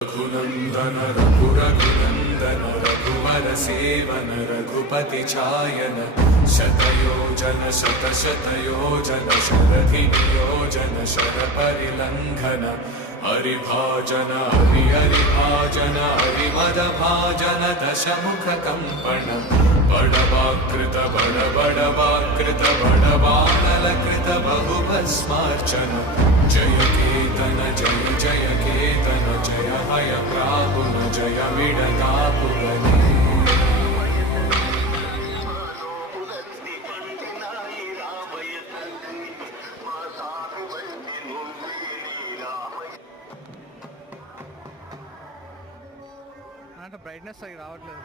रघुनंदन रघुरघुनंदन रघुवर seven Raghupati चायन शतयोजन शतशतयोजन शरधियोजन शरपरिलंघन हरिभाजन हरिभाजन हरिमदभाजन दशमुख कंपन बड़वाकृत बड़वाकृत बड़वानलकृत बहुभस्मार्चन जय केतन जय जय केतन जय हय प्रापुन जय विडतापुरने బ్రైట్నెస్ అవి రావట్లేదు.